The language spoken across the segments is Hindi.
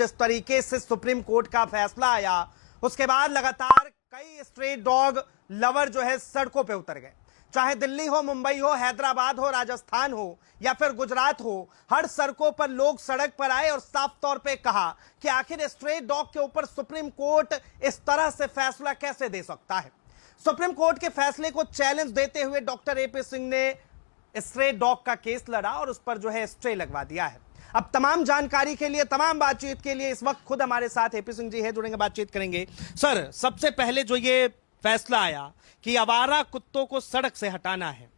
जिस तरीके से सुप्रीम कोर्ट का फैसला आया उसके बाद लगातार कई स्ट्रे डॉग लवर जो है सड़कों पे उतर गए। चाहे दिल्ली हो, मुंबई हो, हैदराबाद हो, राजस्थान हो या फिर गुजरात हो, हर सड़कों पर लोग सड़क पर आए और साफ तौर पे कहा कि आखिर स्ट्रे डॉग के ऊपर सुप्रीम कोर्ट इस तरह से फैसला कैसे दे सकता है। सुप्रीम कोर्ट के फैसले को चैलेंज देते हुए डॉक्टर एपी सिंह ने स्ट्रे डॉग का केस लड़ा और उस पर जो है स्टे लगवा दिया है। अब तमाम जानकारी के लिए, तमाम बातचीत के लिए इस वक्त खुद हमारे साथ एपी सिंह जी है, जुड़ेंगे, बातचीत करेंगे। सर, सबसे पहले जो ये फैसला आया कि आवारा कुत्तों को सड़क से हटाना है,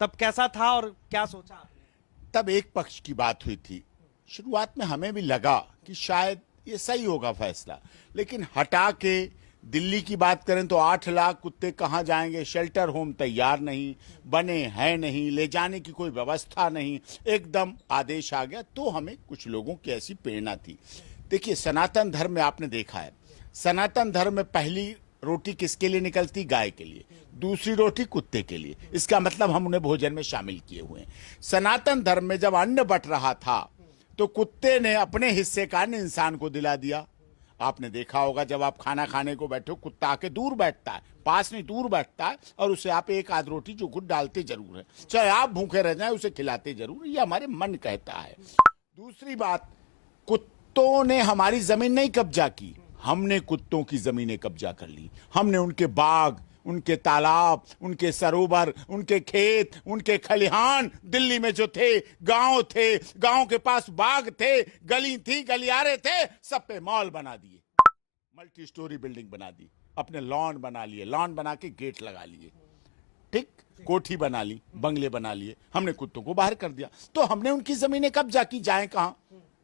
तब कैसा था और क्या सोचा आपने? तब एक पक्ष की बात हुई थी। शुरुआत में हमें भी लगा कि शायद ये सही होगा फैसला, लेकिन हटा के दिल्ली की बात करें तो 8 लाख कुत्ते कहाँ जाएंगे, शेल्टर होम तैयार नहीं बने हैं, नहीं ले जाने की कोई व्यवस्था नहीं, एकदम आदेश आ गया। तो हमें कुछ लोगों की ऐसी प्रेरणा थी। देखिए, सनातन धर्म में आपने देखा है, सनातन धर्म में पहली रोटी किसके लिए निकलती? गाय के लिए, दूसरी रोटी कुत्ते के लिए। इसका मतलब हम उन्हें भोजन में शामिल किए हुए हैं। सनातन धर्म में जब अन्न बंट रहा था तो कुत्ते ने अपने हिस्से का अन्न इंसान को दिला दिया। आपने देखा होगा, जब आप खाना खाने को बैठो, कुत्ता आके दूर बैठता है, पास नहीं दूर बैठता है, और उसे आप एक आध रोटी जो खुद डालते जरूर है, चाहे आप भूखे रह जाए, उसे खिलाते जरूर। ये हमारे मन कहता है। दूसरी बात, कुत्तों ने हमारी जमीन नहीं कब्जा की, हमने कुत्तों की जमीनें कब्जा कर ली। हमने उनके बाग, उनके तालाब, उनके सरोवर, उनके खेत, उनके खलिहान, दिल्ली में जो थे, गांव के पास बाग थे, गली थी, गलियारे थे, सब पे मॉल बना दिए, मल्टी स्टोरी बिल्डिंग बना दी, अपने लॉन बना लिए, लॉन बना के गेट लगा लिए, ठीक, कोठी बना ली, बंगले बना लिए। हमने कुत्तों को बाहर कर दिया। तो हमने उनकी जमीनें कब्जा की, जाए कहां?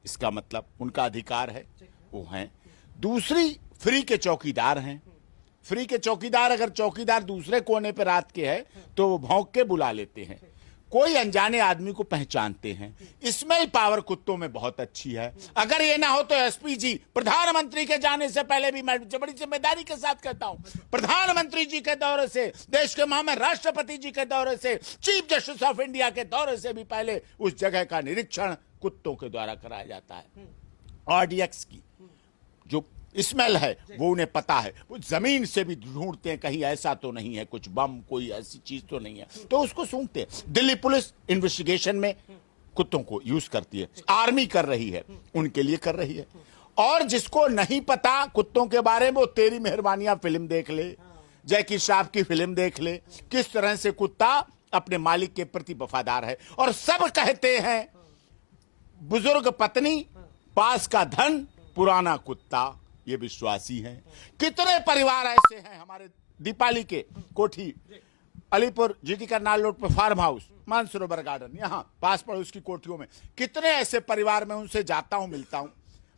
इसका मतलब उनका अधिकार है, वो हैं। दूसरी, फ्री के चौकीदार हैं। फ्री के चौकीदार, अगर चौकीदार दूसरे कोने पर रात के है तो वो भौंक के बुला लेते हैं, कोई अनजाने आदमी को पहचानते हैं। स्मेल पावर कुत्तों में बहुत अच्छी है। अगर ये ना हो तो एसपी जी, प्रधानमंत्री के जाने से पहले भी मैं बड़ी जिम्मेदारी के साथ कहता हूं, प्रधानमंत्री जी के दौरे से, देश के महामहिम राष्ट्रपति जी के दौरे से, चीफ जस्टिस ऑफ इंडिया के दौरे से भी पहले उस जगह का निरीक्षण कुत्तों के द्वारा कराया जाता है। आरडीएक्स की जो स्मेल है वो उन्हें पता है, वो जमीन से भी ढूंढते हैं, कहीं ऐसा तो नहीं है, कुछ बम, कोई ऐसी चीज तो नहीं है, तो उसको सूंघते हैं। दिल्ली पुलिस इन्वेस्टिगेशन में कुत्तों को यूज करती है, आर्मी कर रही है, उनके लिए कर रही है। और जिसको नहीं पता कुत्तों के बारे में, वो तेरी मेहरबानियां फिल्म देख ले, जैकी श्रॉफ की फिल्म देख ले, किस तरह से कुत्ता अपने मालिक के प्रति वफादार है। और सब कहते हैं, बुजुर्ग पत्नी, पास का धन, पुराना कुत्ता, ये विश्वासी हैं। कितने परिवार ऐसे हैं हमारे दीपाली के कोठी, अलीपुर जीटी करनाल रोड पर फार्म हाउस, मानसरोवर गार्डन, यहाँ पास पड़ोस की कोठियों में कितने ऐसे परिवार में उनसे जाता हूं, मिलता हूं,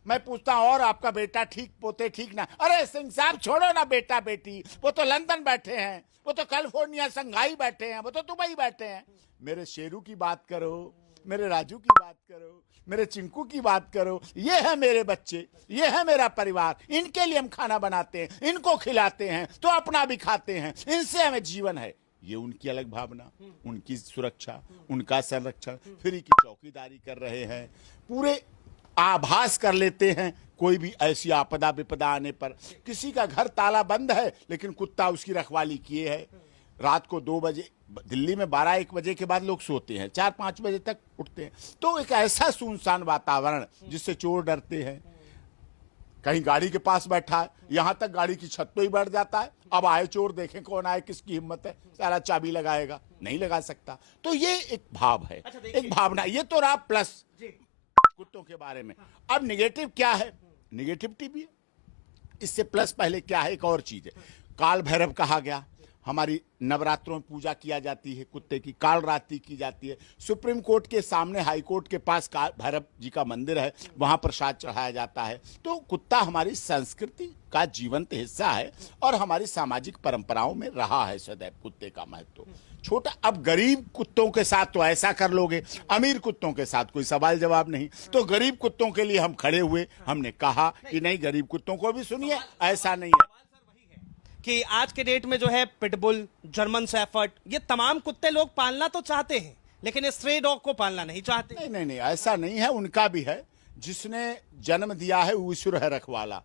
मैं पूछता हूं, और आपका बेटा ठीक, पोते ठीक ना? अरे सिंह साहब, छोड़ो ना बेटा बेटी, वो तो लंदन बैठे हैं, वो तो कैलिफोर्निया संघाई बैठे हैं, वो तो दुबई बैठे हैं। मेरे शेरू की बात करो, मेरे राजू की बात करो, मेरे चिंकू की बात करो। ये है मेरे बच्चे, ये है मेरा परिवार, इनके लिए हम खाना बनाते हैं, इनको खिलाते हैं, तो अपना भी खाते हैं, इनसे हमें जीवन है। ये उनकी अलग भावना, उनकी सुरक्षा, उनका संरक्षण, फ्री की चौकीदारी कर रहे हैं। पूरे आभास कर लेते हैं, कोई भी ऐसी आपदा विपदा आने पर, किसी का घर ताला बंद है लेकिन कुत्ता उसकी रखवाली किए है। रात को 2 बजे, दिल्ली में 12-1 बजे के बाद लोग सोते हैं, 4-5 बजे तक उठते हैं। तो एक ऐसा सुनसान वातावरण जिससे चोर डरते हैं। कहीं गाड़ी के पास बैठा है, यहां तक गाड़ी की छत पे ही बैठ जाता है, अब आए चोर, देखें कौन आए, किसकी हिम्मत है, सारा चाबी लगाएगा, नहीं लगा सकता। तो ये एक भाव है, एक भावना। ये तो रहा प्लस कुत्तों के बारे में। अब निगेटिव क्या है? निगेटिविटी भी है, इससे प्लस पहले क्या है, एक और चीज है, काल भैरव कहा गया। हमारी नवरात्रों में पूजा किया जाती है कुत्ते की, काल रात्रि की जाती है। सुप्रीम कोर्ट के सामने, हाई कोर्ट के पास काल भैरव जी का मंदिर है, वहां प्रसाद चढ़ाया जाता है। तो कुत्ता हमारी संस्कृति का जीवंत हिस्सा है और हमारी सामाजिक परंपराओं में रहा है सदैव कुत्ते का महत्व। छोटा, अब गरीब कुत्तों के साथ तो ऐसा कर लोगे, अमीर कुत्तों के साथ कोई सवाल जवाब नहीं। तो गरीब कुत्तों के लिए हम खड़े हुए, हमने कहा कि नहीं, गरीब कुत्तों को भी सुनिए, ऐसा नहीं है कि आज के डेट में जो है पिटबुल, जर्मन शेफर्ड, ये तमाम कुत्ते लोग पालना तो चाहते हैं, लेकिन स्ट्रे डॉग को पालना नहीं चाहते। नहीं, ऐसा नहीं है, उनका भी है। जिसने जन्म दिया है वो ईश्वर है रखवाला,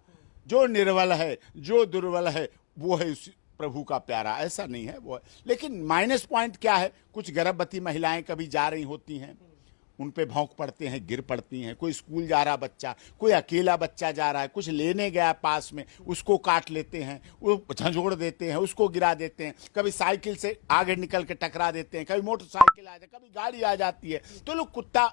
जो निर्बल है जो दुर्बल है वो है उस प्रभु का प्यारा, ऐसा नहीं है वो है। लेकिन माइनस पॉइंट क्या है, कुछ गर्भवती महिलाएं कभी जा रही होती हैं, उन पे भौंक पड़ते हैं, गिर पड़ती हैं। कोई स्कूल जा रहा बच्चा, कोई अकेला बच्चा जा रहा है, कुछ लेने गया पास में, उसको काट लेते हैं, वो झंझोड़ देते हैं, उसको गिरा देते हैं। कभी साइकिल से आगे निकल के टकरा देते हैं, कभी मोटरसाइकिल आ जाती है, कभी गाड़ी आ जाती है। तो लोग कुत्ता,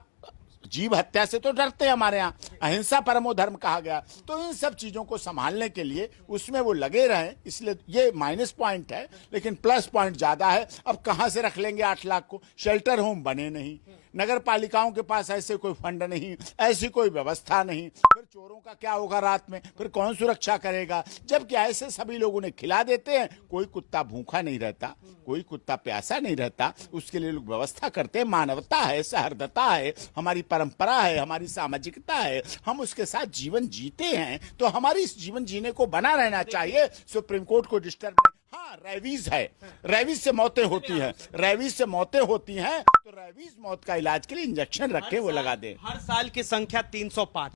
जीव हत्या से तो डरते हैं, हमारे यहाँ अहिंसा परमो धर्म कहा गया। तो इन सब चीजों को संभालने के लिए उसमें वो लगे रहें, इसलिए ये माइनस पॉइंट है। लेकिन प्लस पॉइंट ज्यादा है। अब कहां से रख लेंगे 8 लाख को? शेल्टर होम बने नहीं, नगर पालिकाओं के पास ऐसे कोई फंड नहीं, ऐसी कोई व्यवस्था नहीं। फिर चोरों का क्या होगा रात में? फिर कौन सुरक्षा करेगा? जबकि ऐसे सभी लोग उन्हें खिला देते हैं, कोई कुत्ता भूखा नहीं रहता, कोई कुत्ता प्यासा नहीं रहता। उसके लिए लोग व्यवस्था करते हैं। मानवता है, सहृदयता है, हमारी परंपरा है, हमारी सामाजिकता है, हम उसके साथ जीवन जीते हैं। तो हमारी इस जीवन जीने को बना रहना चाहिए। सुप्रीम कोर्ट को डिस्टर्ब नहीं। हाँ, रेबीज है, रेबीज से मौतें होती हैं, रेबीज से मौतें होती हैं, तो रेबीज मौत का इलाज के लिए इंजेक्शन रखे वो लगा दे। हर साल की संख्या 305।